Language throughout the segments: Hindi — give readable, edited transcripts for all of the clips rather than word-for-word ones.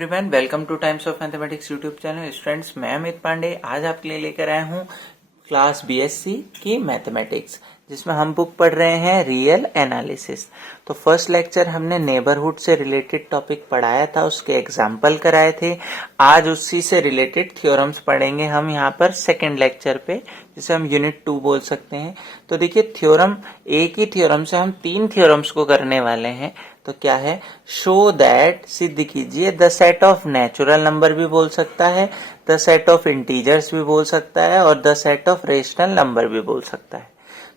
Everyone, welcome two times of mathematics YouTube channel. Students, मैं अमित पांडे आज आपके लिए लेकर आया हूँ क्लास बीएससी की मैथमेटिक्स, जिसमें हम बुक पढ़ रहे हैं रियल एनालिसिस। तो फर्स्ट लेक्चर हमने नेबरहुड से रिलेटेड टॉपिक पढ़ाया था, उसके एग्जाम्पल कराए थे। आज उसी से रिलेटेड थ्योरम्स पढ़ेंगे हम यहाँ पर सेकेंड लेक्चर पे, जिसे हम यूनिट 2 बोल सकते हैं। तो देखिए, थ्योरम एक ही थ्योरम से हम 3 थ्योरम्स को करने वाले हैं। तो क्या है? शो दैट, सिद्ध कीजिए, the set of natural number भी बोल सकता है, द सेट ऑफ इंटीजर्स भी बोल सकता है और the set of rational number भी बोल सकता है।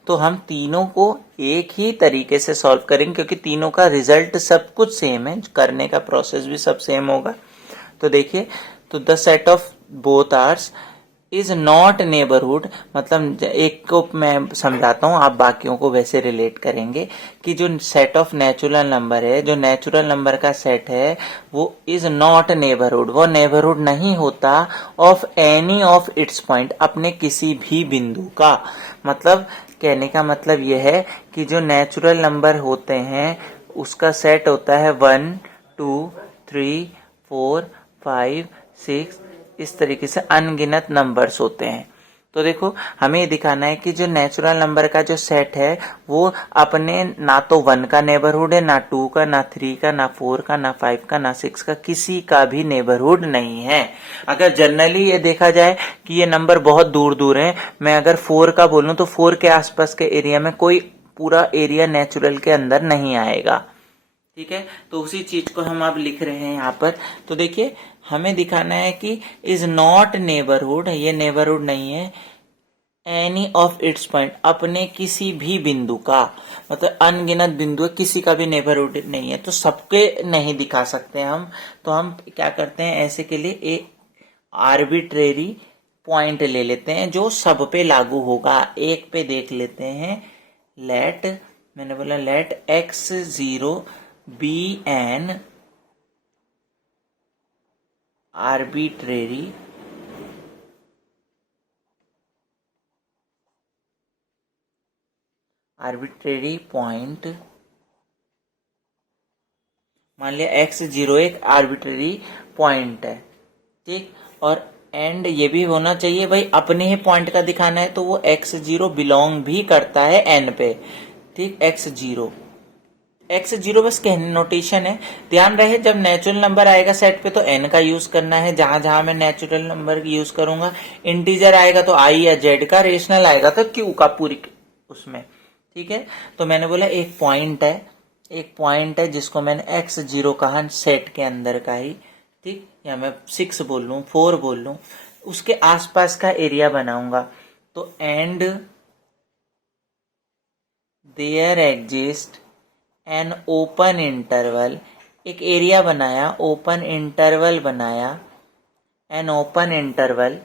तो हम तीनों को एक ही तरीके से सॉल्व करेंगे, क्योंकि तीनों का रिजल्ट सब कुछ सेम है, करने का प्रोसेस भी सब सेम होगा। तो देखिए, तो the set of both R's is not neighbourhood, मतलब एक को मैं समझाता हूँ, आप बाकियों को वैसे रिलेट करेंगे कि जो सेट ऑफ नेचुरल नंबर है, जो नेचुरल नंबर का सेट है, वो इज नॉट नेबरहुड, वो नेबरहुड नहीं होता of any of its point, अपने किसी भी बिंदु का। मतलब कहने का मतलब यह है कि जो नेचुरल नंबर होते हैं उसका सेट होता है 1 2 3 4 5 6, इस तरीके से अनगिनत नंबर्स होते हैं। तो देखो, हमें ये दिखाना है कि जो नेचुरल नंबर का जो सेट है वो अपने ना तो 1 का नेबरहुड है, ना 2 का, ना 3 का, ना 4 का, ना 5 का, ना 6 का, किसी का भी नेबरहुड नहीं है। अगर जनरली ये देखा जाए कि ये नंबर बहुत दूर दूर है, मैं अगर 4 का बोलूं तो 4 के आसपास के एरिया में कोई पूरा एरिया नेचुरल के अंदर नहीं आएगा। ठीक है, तो उसी चीज को हम अब लिख रहे हैं यहाँ पर। तो देखिए, हमें दिखाना है कि इज नॉट नेबरहुड, ये नेबरहुड नहीं है, एनी ऑफ इट्स पॉइंट, अपने किसी भी बिंदु का, मतलब अनगिनत बिंदु है, किसी का भी नेबरहुड नहीं है। तो सबके नहीं दिखा सकते हम, तो हम क्या करते हैं, ऐसे के लिए एक आर्बिट्रेरी पॉइंट ले लेते हैं जो सब पे लागू होगा। एक पे देख लेते हैं, लेट, मैंने बोला let x0 be an arbitrary point. मान लिया x0 एक आर्बिट्रेरी पॉइंट है, ठीक, और एंड ये भी होना चाहिए भाई, अपने ही पॉइंट का दिखाना है, तो वो x0 बिलोंग भी करता है n पे, ठीक। x0 बस कहने नोटेशन है, ध्यान रहे जब नेचुरल नंबर आएगा सेट पे तो n का यूज करना है, जहां जहां मैं नेचुरल नंबर यूज करूंगा। इंटीजर आएगा तो i या z का, रेशनल आएगा तो q का, पूरी उसमें, ठीक है। तो मैंने बोला एक पॉइंट है जिसको मैंने x0 कहा, सेट के अंदर का ही, ठीक, या मैं 6 बोल लूं, 4 बोल लूं, उसके आसपास का एरिया बनाऊंगा। तो and there exist an open interval, एक एरिया बनाया, ओपन इंटरवल बनाया, एन ओपन इंटरवल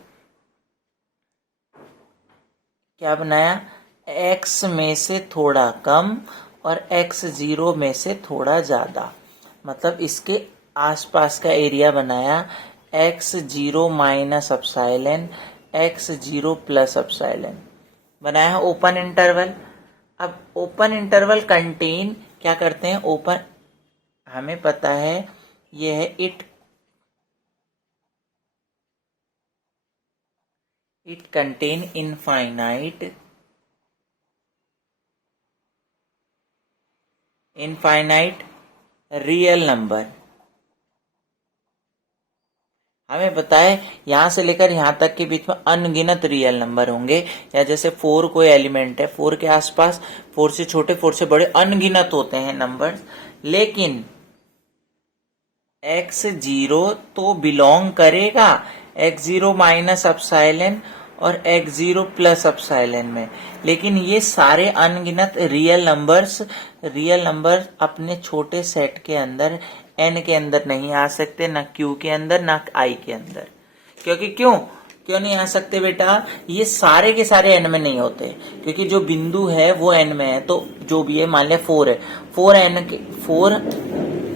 क्या बनाया, x में से थोड़ा कम और x0 में से थोड़ा ज्यादा, मतलब इसके आसपास का एरिया बनाया, x0 minus epsilon, x0 plus epsilon बनाया ओपन इंटरवल। अब ओपन इंटरवल कंटेन क्या करते हैं, ओपन, हमें पता है ये है it contain infinite real number. हमें पता है यहां से लेकर यहां तक के बीच में अनगिनत रियल नंबर होंगे, या जैसे 4 कोई एलिमेंट है, 4 के आसपास, 4 से छोटे 4 से बड़े अनगिनत होते हैं नंबर, लेकिन x0 तो बिलोंग करेगा x0 माइनस एप्सिलॉन और x0 प्लस एप्सिलॉन में, लेकिन ये सारे अनगिनत रियल नंबर अपने छोटे सेट के अंदर, n के अंदर नहीं आ सकते, ना q के अंदर, ना i के अंदर। क्योंकि क्यों नहीं आ सकते बेटा, ये सारे के सारे n में नहीं होते, क्योंकि जो बिंदु है वो n में है। तो जो भी है, मान लिया 4 है, 4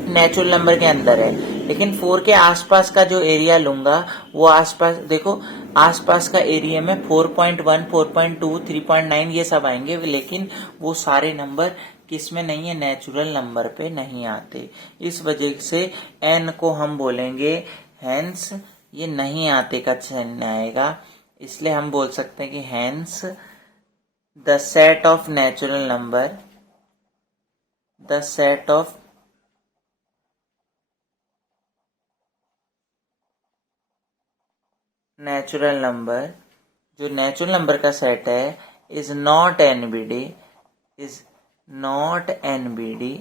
नेचुरल नंबर के अंदर है, लेकिन 4 के आसपास का जो एरिया लूंगा वो आसपास, देखो आसपास का एरिया में 4.1, 4.2, 3.9 ये सब आएंगे, लेकिन वो सारे नंबर किस में नहीं है, नेचुरल नंबर पे नहीं आते। इस वजह से n को हम बोलेंगे हेंस ये नहीं आते का चिन्ह आएगा, इसलिए हम बोल सकते हैं कि hence the set of natural number, the set of natural number, जो नेचुरल नंबर का सेट है, is not NBD, is not NBD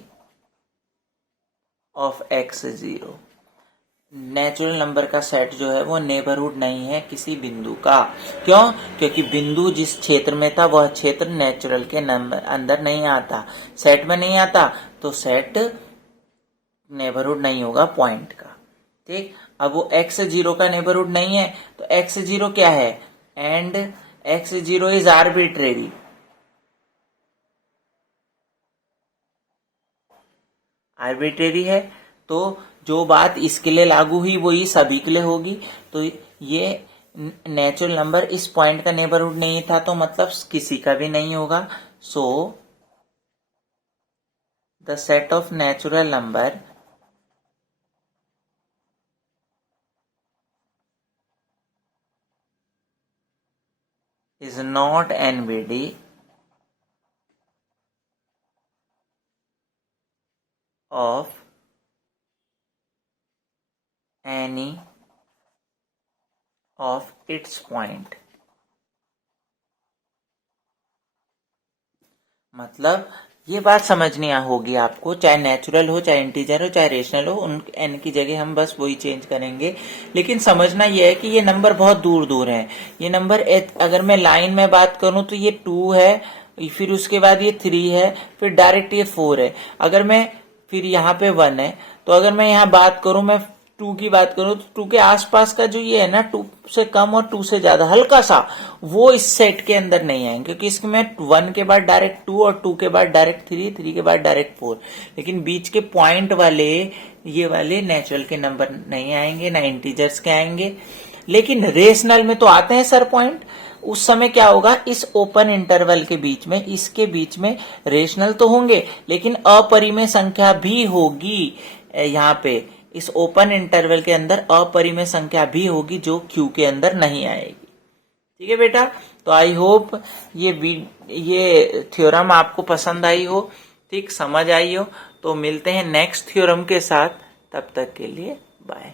of x0। Natural number का सेट जो है वो नेबरहुड नहीं है किसी बिंदु का। क्यों? क्योंकि बिंदु जिस क्षेत्र में था वह क्षेत्र नेचुरल के नंबर अंदर नहीं आता, सेट में नहीं आता, तो सेट नेबरहुड नहीं होगा पॉइंट का। ठीक, अब वो x0 का नेबरहुड नहीं है, तो x0 क्या है, and x0 is arbitrary, arbitrary है, तो जो बात इसके लिए लागू हुई वही सभी के लिए होगी। तो ये नेचुरल नंबर इस पॉइंट का नेबरहुड नहीं था, तो मतलब किसी का भी नहीं होगा। So the set of natural number is not NBD of any of its point। मतलब ये बात समझनी होगी आपको, चाहे नेचुरल हो, चाहे इंटीजर हो, चाहे रेशनल हो, उन एन की जगह हम बस वही चेंज करेंगे। लेकिन समझना ये है कि ये नंबर बहुत दूर दूर हैं। ये नंबर अगर मैं लाइन में बात करूं तो ये 2 है, फिर उसके बाद ये 3 है, फिर डायरेक्ट ये 4 है। अगर मैं फिर यहाँ पे 1 है, तो अगर मैं यहाँ बात करूं, मैं 2 की बात करूं, तो 2 के आसपास का जो ये है ना, 2 से कम और 2 से ज्यादा हल्का सा, वो इस सेट के अंदर नहीं आएंगे, क्योंकि इसमें 1 के बाद डायरेक्ट 2 और 2 के बाद डायरेक्ट 3, 3 के बाद डायरेक्ट 4। लेकिन बीच के पॉइंट वाले ये वाले नेचुरल के नंबर नहीं आएंगे, ना इंटीजर्स के आएंगे। लेकिन रेशनल में तो आते हैं सर पॉइंट। उस समय क्या होगा, इस ओपन इंटरवल के बीच में, इसके बीच में रेशनल तो होंगे, लेकिन अपरिमेय संख्या भी होगी। यहाँ पे इस ओपन इंटरवल के अंदर अपरिमेय संख्या भी होगी, जो क्यू के अंदर नहीं आएगी। ठीक है बेटा, तो आई होप ये थ्योरम आपको पसंद आई हो, ठीक समझ आई हो। तो मिलते हैं नेक्स्ट थ्योरम के साथ, तब तक के लिए बाय।